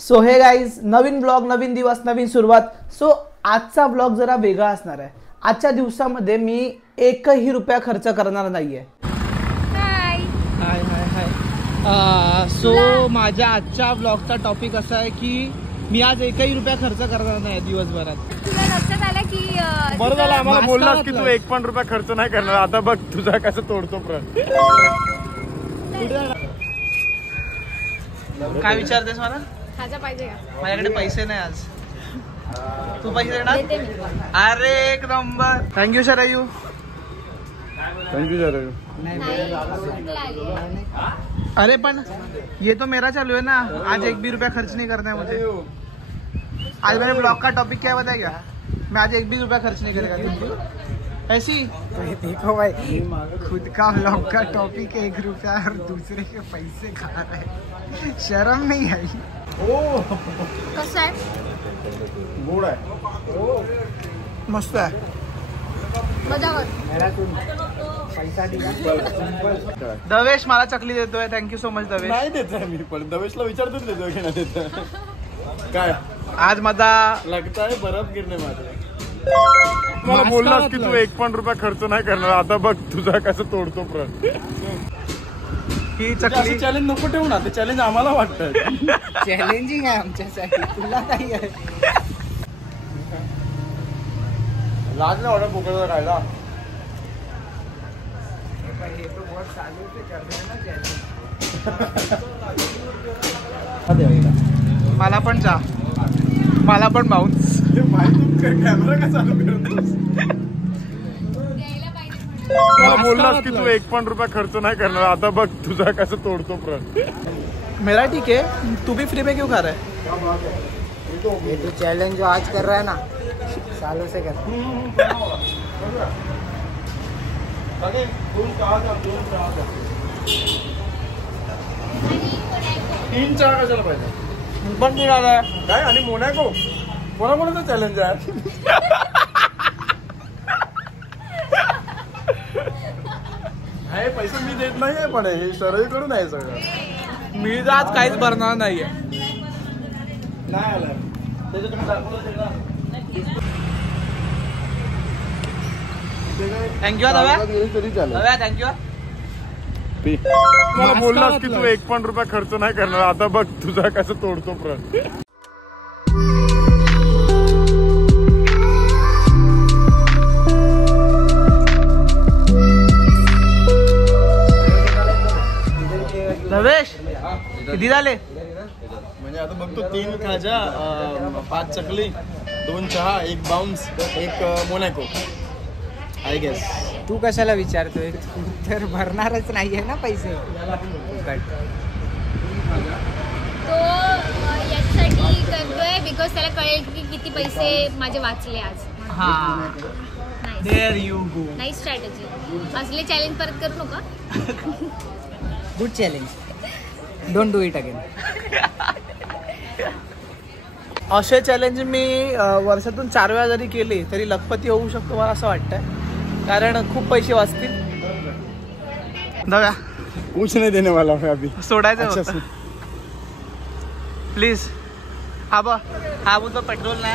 So हे guys, नवीन blog, नवीन दिवस, नवीन सुरुवात. सो आजचा ब्लॉग जरा वेगळा असणार आहे. आजच्या दिवसामध्ये मी एकही रुपया खर्च करणार नाहीये. हाय हाय हाय हाय. सो माझ्या आजच्या ब्लॉगचा टॉपिक असा आहे की मी आज एकही रुपया खर्च करणार नाही दिवसभरात. तुला लक्षात आलं की बरं झालं आम्हाला बोललास की तू एक पण रुपया खर्च नाही करणार. आता बघ तुझा कसं तोडतो प्रश्न. काय विचारतेस मला? खाजा पाहिजे का? माझ्याकडे पैसे नाही आज. तू पैसे देणार? देते मी. अरे एक नंबर. थँक्यू शरयू. Thank you sir. नाही, सुट्टीला आली आहे. अरे पण ये तो मेरा चालू है ना. आज एक भी रुपया खर्च नहीं करना है मुझे. आज मेरे ब्लॉग का टॉपिक क्या है बताया क्या? मैं आज एक भी रुपया खर्च नहीं करेगा. ऐसी देखो भाई, खुद का ब्लॉग का टॉपिक 1 रुपया और दूसरे के पैसे खा रहा है. शर्म नहीं आई? कसं आहे? गोड आहे. मस्त आहे. मजा कर. पैसा दिला. दवेश मला चकली देतोय. Thank you so much Davesh. नाही देत मी पण दवेशला विचारतच देतो घेणार देत काय. आज माझा लगताय बरफ गिरणे माझं. मला बोललास की तू एक पण रुपया खर्च नाही करणार. आता बघ तुझा कसं तोडतो प्रश्न. ही चकली चॅलेंज नको ठेवू ना. ते चॅलेंज आम्हाला वाटतं चॅलेंजिंग आहे आमच्यासाठी, तुला नाही आहे. लाज नाही ऑर्डर पोकळला राहिला. मला पण जा. मला पण बाउन्स. कॅमेरा का चालू करतोस? द्यायला पाहिजे. मला बोललास की तू एक पण रुपया खर्च नाही करणार. आता बघ तुझा कसं तोडतो प्रश्न. मेरा ठीक है. तू भी फ्री में क्यों खा रहा है? ये तो चैलेंज जो आज कर रहा है ना, सालों से कर. 3 चहा कशाला पाहिजे? पण मिळाला काय आणि मोनॅको कोणाकोणाचा चॅलेंज आहे? हे पैसे मी देत नाहीये पण हे सरळ करून आहे सगळं. मी तर आज काहीच भरणार नाहीये. नाही आलं थँक्यू दव्या. तरी चालेल. दव्या थँक्यू. मला बोललास की तू एक पण रुपया खर्च नाही करणार. आता बघ तुझा कसं तोडतो प्रश्न. दवेश किती झाले? म्हणजे आता बघतो 3 खाजा, 5 चकली, 2 चहा, 1 बाउन्स, 1 मोनॅको आय गेस. तू कशाला विचारतोय? तू तर भरणारच नाहीये ना पैसे. तो यासाठी करतोय बिकॉज त्याला कळेल की किती पैसे माझे वाचले आज. हा. There you go. नाही स्ट्रॅटेजी. असले चॅलेंज परत करू नका. Good challenge. Don't do it again. असे चॅलेंज मी वर्षातून 4 वेळा जरी केले तरी लखपती होऊ शकतो मला असं वाटतंय. कारण खूप पैसे वाचतील. दव्या कुछ नाही देणे वाला है अभी. सोडायचं अच्छा होतं. प्लीज. हा बघ, हा बोलतो पेट्रोल नाही.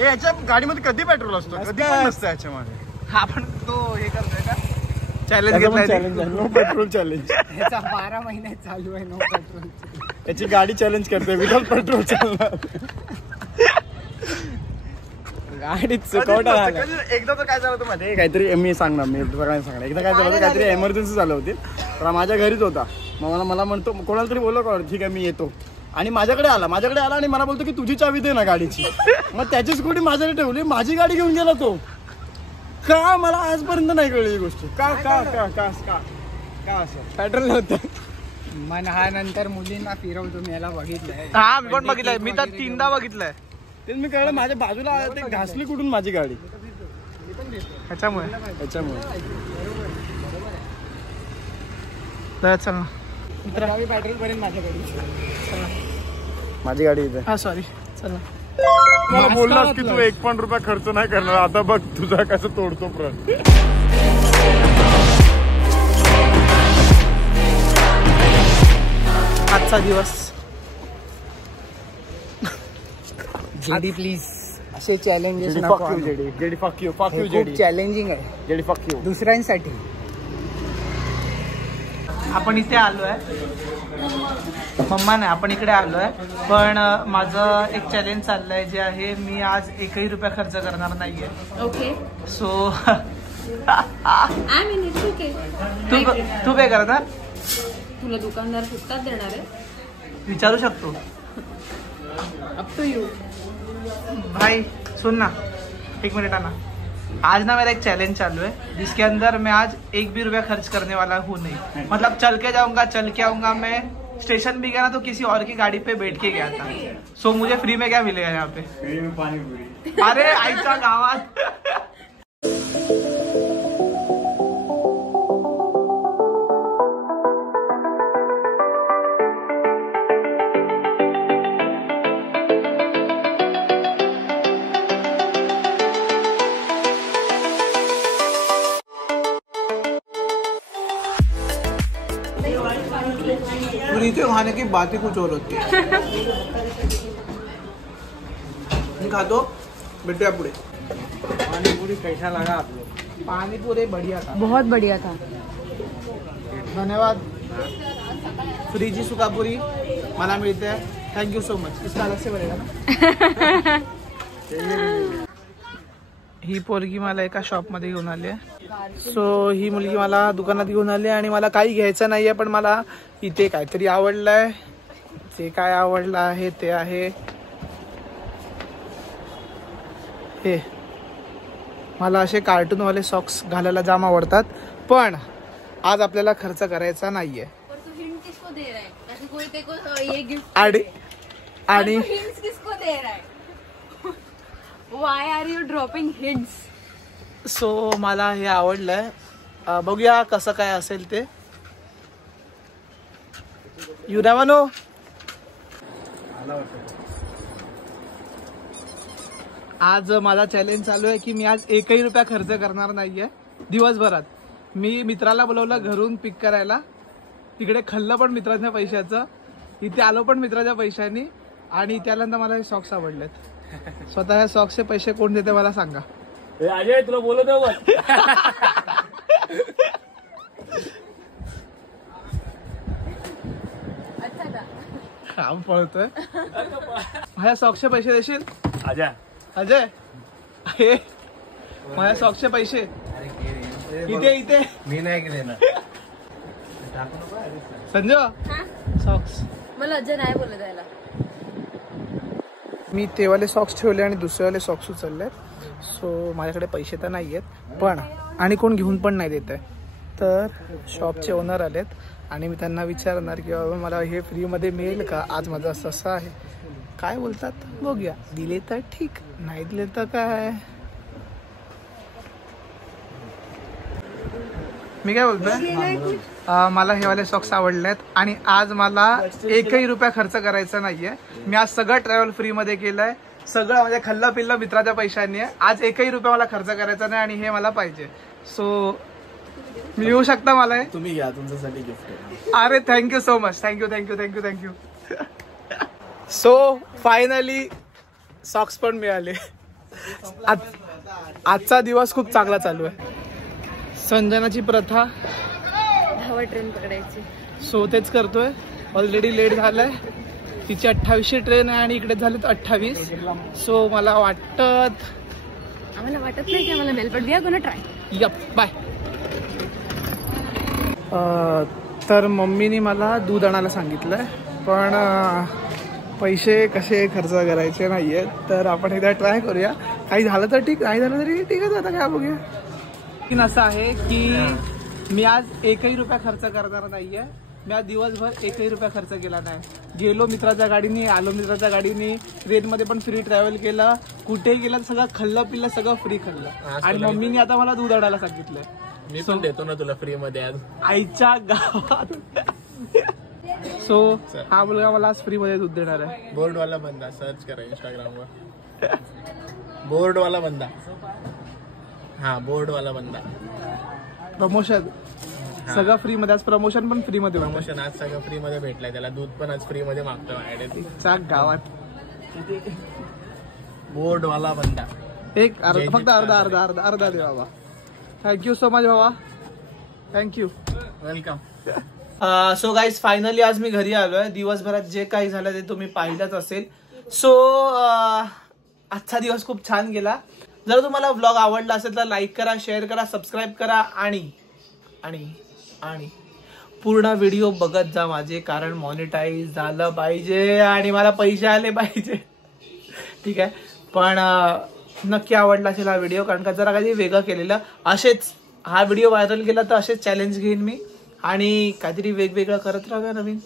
ए याच्या गाडीमध्ये कधी पेट्रोल असतो? कधी पण नसतं याच्यामध्ये. हा पण तो हे करतोय का? चॅलेंज घेतलाय. No petrol challenge. ह्याचा 12 महिने चालू आहे नो पेट्रोल. याची गाडी चॅलेंज करते विदाउट पेट्रोल चालणार. गाडीत चुकवटा झाला. एकदा तर काय झालं होतं मध्ये काहीतरी मी सांगणार. एकदा काय झालं होतं, काहीतरी एमर्जन्सी झालं होती. तर माझ्या घरीच होता. मग मला म्हणतो कोणाला तरी बोललो का ठीक आहे मी येतो. आणि माझ्याकडे आला आणि मला बोलतो की तुझी चावी दे ना गाडीची. मग त्याची स्कूटी माझ्याकडे ठेवली, माझी गाडी घेऊन गेला तो. का मला आजपर्यंत नाही कळली ही गोष्ट. का का का का का का असं पेट्रोल नव्हतं. मन हा नंतर मुलींना फिरवतो. मी याला बघितलंय. हा मी पण बघितलंय. मी तर 3दा बघितलंय. तेच मी कळलं. माझ्या बाजूला ते घासली कुठून माझी गाडी. ह्याच्यामुळे चल ना पेट्रोल पर्यंत माझ्याकडे. माझी गाडी इथे. हा सॉरी. चल ना. मला बोललास की तू एक पण रुपया खर्च नाही करणार. आता बघ तुझा कसं तोडतो प्रश्न. आजचा दिवस जेडी प्लीज असे चॅलेंजेस जेडी नको फक यू आणू. जेडी जेडी फक यू फक हे यू खूप जेडी चॅलेंजिंग आहे जेडी फक यू. दुसऱ्यांसाठी. आपण इथे आलोय, मम्मा नाही आपण इकडे आलोय, पण माझं एक चॅलेंज चाललंय जे आहे मी आज एकही रुपया खर्च करणार नाहीये. Okay so I mean it's okay. तू पे करणार? तुला दुकानदार फुकटात देणार आहे? विचारू शकतो. Up to you. भाई सुन ना, एक मिनट आना. आज ना मेरा एक चैलेंज चालू है जिसके अंदर मैं आज एक भी रुपया खर्च करने वाला हूँ नहीं. मतलब चल के जाऊंगा, चल के आऊंगा. मैं स्टेशन भी गया ना तो किसी और की गाड़ी पे बैठ के गया था. सो मुझे फ्री में क्या मिलेगा यहाँ पे? फ्री में पानी पूरी. अरे आईचा गावात. फ्री के खाने की बात ही कुछ और होती है. खातो बेटे पुढे. पानीपुरी कैसा लगा आप लोग? पानी पूरे बढ़िया था, बहुत बढ़िया था. धन्यवाद. फ्रीजी सुकापुरी मला मिळते. Thank you so much. इसका अलग से बनेगा ना. ही पोरगी मला एका शॉपमध्ये घेऊन आली आहे. सो ही मुलगी मला दुकानात घेऊन आली आणि मला काही घ्यायचं नाहीये, पण मला इथे काहीतरी आवडलंय. जे काय आवडलं आहे ते आहे हे. मला असे कार्टूनवाले सॉक्स घालायला जाम आवडतात, पण आज आपल्याला खर्च करायचा नाहीये. आणि Why are you dropping hints? So मला हे आवडलंय. बघूया कसं काय असेल ते. You never know. आज माझा चॅलेंज चालू आहे की मी आज एकही रुपया खर्च करणार नाहीये दिवसभरात. मी मित्राला बोलवलं घरून पिक करायला. तिकडे खाल्लं पण मित्राच्या पैशाचं, इथे आलो पण मित्राच्या पैशानी. आणि त्यानंतर मला हे सॉक्स आवडलेत. स्वतः ह्या सॉक्सचे पैसे कोण देते मला सांगा. अजय तुला बोलत आहे काम पळतोय. माझ्या सॉक्सचे पैसे देशील अजय? अजय हे माझ्या सॉक्सचे पैसे इथे इथे. मी नाही देणार. संजय सॉक्स. मला अजय नाही बोलत यायला. मी तेवाले सॉक्स ठेवले आणि दुसरेवाले सॉक्स उचलले. सो माझ्याकडे पैसे तर नाही आहेत, पण आणि कोण घेऊन पण नाही देत आहे. तर शॉपचे ओनर आलेत आणि मी त्यांना विचारणार की बाबा मला हे फ्रीमध्ये मिळेल का. आज माझं असं असं आहे. काय बोलतात बघूया. दिले तर ठीक, नाही दिले तर काय. मी काय बोलतोय, मला हे वाले सॉक्स आवडलेत आणि आज मला एकही रुपया खर्च करायचा नाहीये. मी आज सगळं ट्रॅव्हल फ्रीमध्ये केलंय. सगळं म्हणजे खाल्लं पिल्लं मित्राच्या पैशांनी आहे. आज एकही रुपया मला खर्च करायचा नाही आणि हे मला पाहिजे. सो मी येऊ शकता मला. तुम्ही घ्या, तुमच्यासाठी गिफ्ट. अरे thank you so much. Thank you thank you thank you thank you. So finally socks पण मिळाले. आजचा दिवस खूप चांगला चालू आहे. संजनाची प्रथा धावा ट्रेन पकडायची. सो तेच करतोय. ऑलरेडी लेट झालाय. तिची 28वी ट्रेन आहे आणि इकडे झालेत 28. सो मला आम्हाला वाटत नाही की आम्हाला मेलपट द्या कोणा ट्राय. F bye. तर मम्मीने मला दूध आणायला सांगितलंय, पण पैसे कसे खर्च करायचे नाहीये. तर आपण एकदा ट्राय करूया. काही झालं तर ठीक, नाही झालं तरी ठीक आहे. आता काय बघूया. असं आहे की मी आज एकही रुपया खर्च करणार नाहीये. मी आज दिवसभर एकही रुपया खर्च केला नाही. गेलो मित्राच्या गाडीने, आलो मित्राच्या गाडीने. ट्रेनमध्ये पण फ्री ट्रॅव्हल केलं. कुठेही गेलं सगळं खाल्लं पिल्लं, सगळं फ्री खाल्लं. आणि मम्मीने आता मला दूध आणायला सांगितलंय. मी पण देतो ना तुला फ्री मध्ये आज. आईच्या गावात. सो हा मुलगा मला आज फ्री मध्ये दूध देणार आहे. बोर्डवाला बंदा सर्च करा इंस्टाग्रामवर. बोर्डवाला बंदा. हा बोर्डवाला बंदा. प्रमोशन सगळं फ्री मध्ये. आज प्रमोशन पण फ्री मध्ये. प्रमोशन आज सगळं फ्री मध्ये भेटलंय त्याला. दूध पण आज फ्री मध्ये मागतोय. गावात बोर्डवाला बंडा. एक फक्त अर्धा दे बाबा. थँक्यू सो मच बाबा, thank you. Welcome. So guys finally आज मी घरी आलोय. दिवसभरात जे काही झालं ते तुम्ही पाहिलंच असेल. सो आजचा दिवस खूप छान गेला. जर तुम्हाला व्लॉग आवडला असेल तर लाईक करा, शेअर करा, सबस्क्राईब करा आणि आणि आणि पूर्ण व्हिडिओ बघत जा माझे, कारण मॉनिटाईज झालं पाहिजे आणि मला पैसे आले पाहिजे. ठीक आहे, पण नक्की आवडला असेल हा व्हिडिओ, कारण का जरा काही वेगळं केलेलं. असेच हा व्हिडिओ व्हायरल केला तर असेच चॅलेंज घेईन मी आणि काहीतरी वेगवेगळं करत राहूया नवीन.